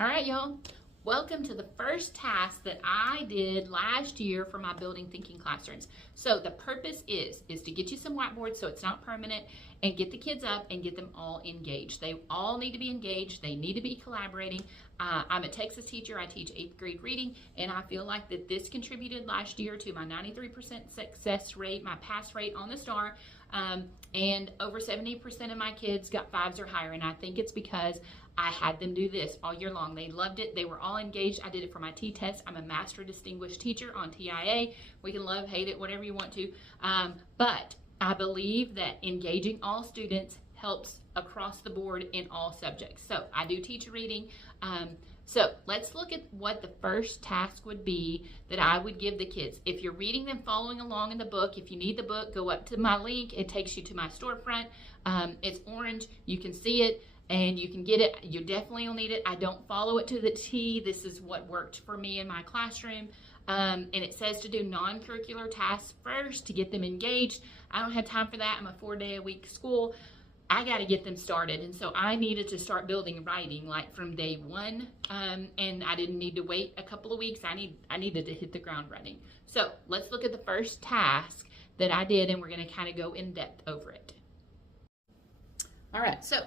All right, y'all. Welcome to the first task that I did last year for my Building Thinking classrooms. So the purpose is to get you some whiteboards so it's not permanent and get the kids up and get them all engaged. They all need to be engaged. They need to be collaborating. I'm a Texas teacher. I teach 8th grade reading, and I feel like that this contributed last year to my 93% success rate, my pass rate on the STAR, and over 70% of my kids got 5s or higher, and I think it's because I had them do this all year long. They loved it. They were all engaged. I did it for my T-test. I'm a Master Distinguished Teacher on TIA. We can love, hate it, whatever you want to. But I believe that engaging all students helps across the board in all subjects. So I do teach reading. So let's look at what the first task would be that I would give the kids. If you're reading them, following along in the book, if you need the book, go up to my link. It takes you to my storefront. It's orange. You can see it. And you can get it. You definitely will need it. I don't follow it to the T. This is what worked for me in my classroom. And it says to do non-curricular tasks first to get them engaged. I don't have time for that. I'm a 4-day-a-week school. I got to get them started. And so I needed to start building writing like from day one. And I didn't need to wait a couple of weeks. I needed to hit the ground running. So let's look at the first task that I did, and we're going to kind of go in depth over it. All right, so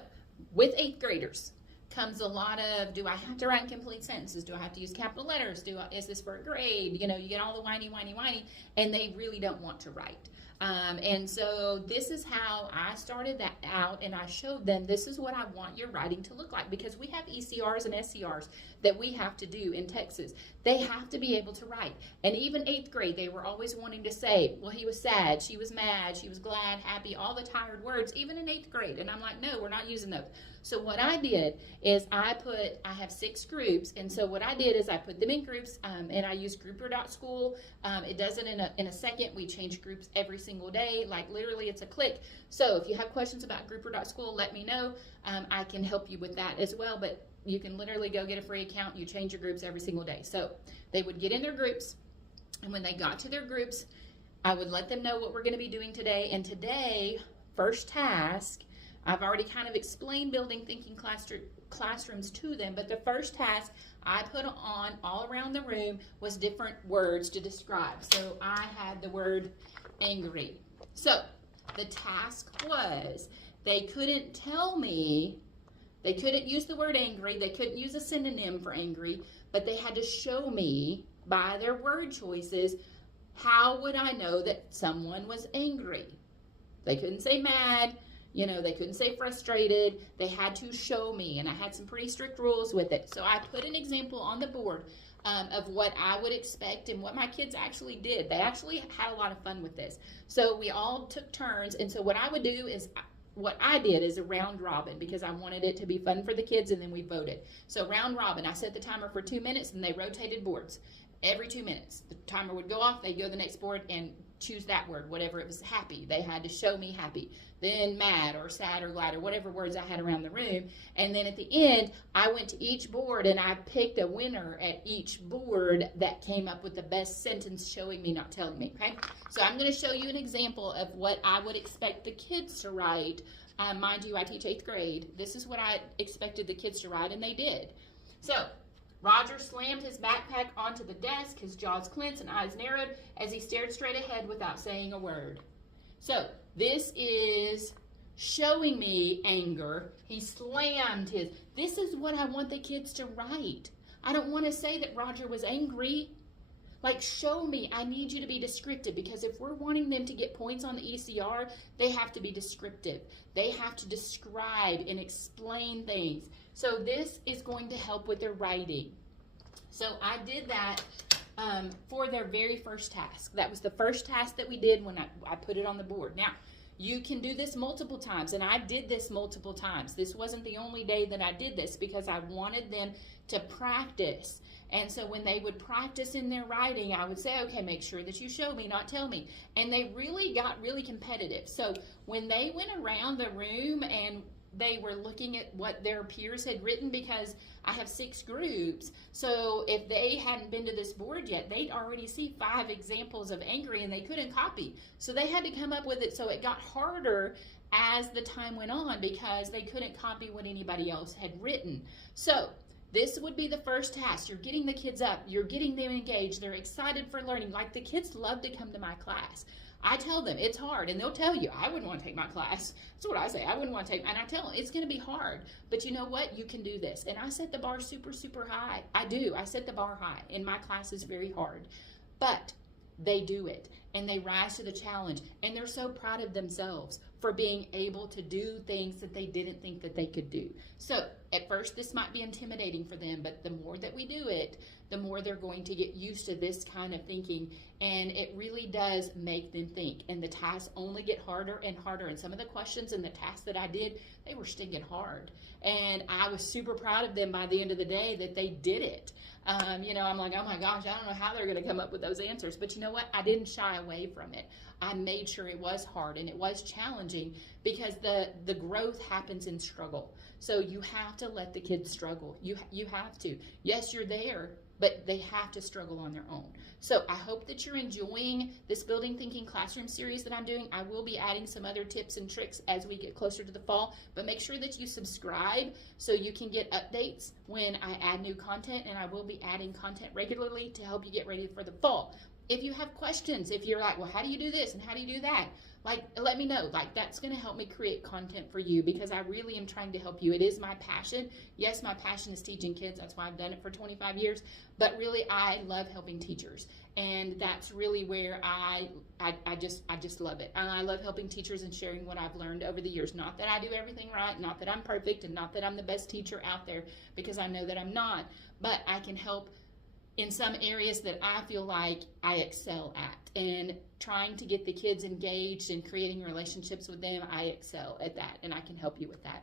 with 8th graders comes a lot of, do I have to write complete sentences? Do I have to use capital letters? Is this for a grade? You know, you get all the whiny, and they really don't want to write. And so this is how I started that out, and I showed them this is what I want your writing to look like, because we have ECRs and SCRs that we have to do in Texas. They have to be able to write. And even 8th grade, they were always wanting to say, well, he was sad, she was mad, she was glad, happy, all the tired words, even in 8th grade. And I'm like, no, we're not using those. So what I did is I have 6 groups, and so what I did is I put them in groups, and I use grouper.school. It does it in a second. We change groups every single day, like literally it's a click. So if you have questions about grouper.school, let me know. I can help you with that as well, but you can literally go get a free account. You change your groups every single day. So they would get in their groups, and when they got to their groups, I would let them know what we're going to be doing today. And today, first task, I've already kind of explained Building Thinking classrooms to them, but the first task I put on all around the room was different words to describe. So I had the word angry. So the task was, they couldn't tell me, they couldn't use the word angry, they couldn't use a synonym for angry, but they had to show me by their word choices, how would I know that someone was angry? They couldn't say mad. You know, they couldn't say frustrated. They had to show me, and I had some pretty strict rules with it. So I put an example on the board of what I would expect and what my kids actually did. They actually had a lot of fun with this. So we all took turns, and so what I would do is, what I did is a round robin, because I wanted it to be fun for the kids, and then we voted. So round robin, I set the timer for 2 minutes, and they rotated boards. Every 2 minutes, the timer would go off, they'd go to the next board and choose that word, whatever it was. Happy, they had to show me happy. Then mad or sad or glad or whatever words I had around the room. And then at the end, I went to each board and I picked a winner at each board that came up with the best sentence showing me, not telling me, okay? So I'm gonna show you an example of what I would expect the kids to write. Mind you, I teach 8th grade. This is what I expected the kids to write, and they did. So Roger slammed his backpack onto the desk, his jaws clenched and eyes narrowed as he stared straight ahead without saying a word. So this is showing me anger. He slammed his. This is what I want the kids to write. I don't want to say that Roger was angry. Like, show me. I need you to be descriptive, because if we're wanting them to get points on the ECR, they have to be descriptive. They have to describe and explain things. So this is going to help with their writing. So I did that for their very first task. That was the first task that we did when I put it on the board. Now, you can do this multiple times, and I did this multiple times. This wasn't the only day that I did this, because I wanted them to practice. And so when they would practice in their writing, I would say, okay, make sure that you show me, not tell me. And they really got really competitive. So when they went around the room and they were looking at what their peers had written, because I have 6 groups, so if they hadn't been to this board yet, they'd already see 5 examples of angry, and they couldn't copy. So they had to come up with it. So it got harder as the time went on, because they couldn't copy what anybody else had written. So This would be the first task. You're getting the kids up. You're getting them engaged. They're excited for learning. Like, the kids love to come to my class. I tell them it's hard, and they'll tell you, I wouldn't want to take my class. That's what I say. I wouldn't want to take, and I tell them it's going to be hard, but you know what? You can do this. And I set the bar super, super high. I do. I set the bar high, and my class is very hard, but they do it, and they rise to the challenge, and they're so proud of themselves for being able to do things that they didn't think that they could do. So at first this might be intimidating for them, but the more that we do it, the more they're going to get used to this kind of thinking, and it really does make them think. And the tasks only get harder and harder, and some of the questions and the tasks that I did, they were stinking hard, and I was super proud of them by the end of the day that they did it. You know, I'm like, oh my gosh, I don't know how they're going to come up with those answers. But you know what? I didn't shy away from it. I made sure it was hard and it was challenging, because the growth happens in struggle. So you have to let the kids struggle. You have to. Yes, you're there, but they have to struggle on their own. So I hope that you're enjoying this Building Thinking Classroom series that I'm doing. I will be adding some other tips and tricks as we get closer to the fall, but make sure that you subscribe so you can get updates when I add new content, and I will be adding content regularly to help you get ready for the fall. If you have questions, if you're like, well, how do you do this and how do you do that? Like, let me know. Like, that's going to help me create content for you, because I really am trying to help you. It is my passion. Yes, my passion is teaching kids. That's why I've done it for 25 years. But really, I love helping teachers. And that's really where I just love it. And I love helping teachers and sharing what I've learned over the years. Not that I do everything right, not that I'm perfect, and not that I'm the best teacher out there, because I know that I'm not. But I can help in some areas that I feel like I excel at, and trying to get the kids engaged and creating relationships with them, I excel at that, and I can help you with that.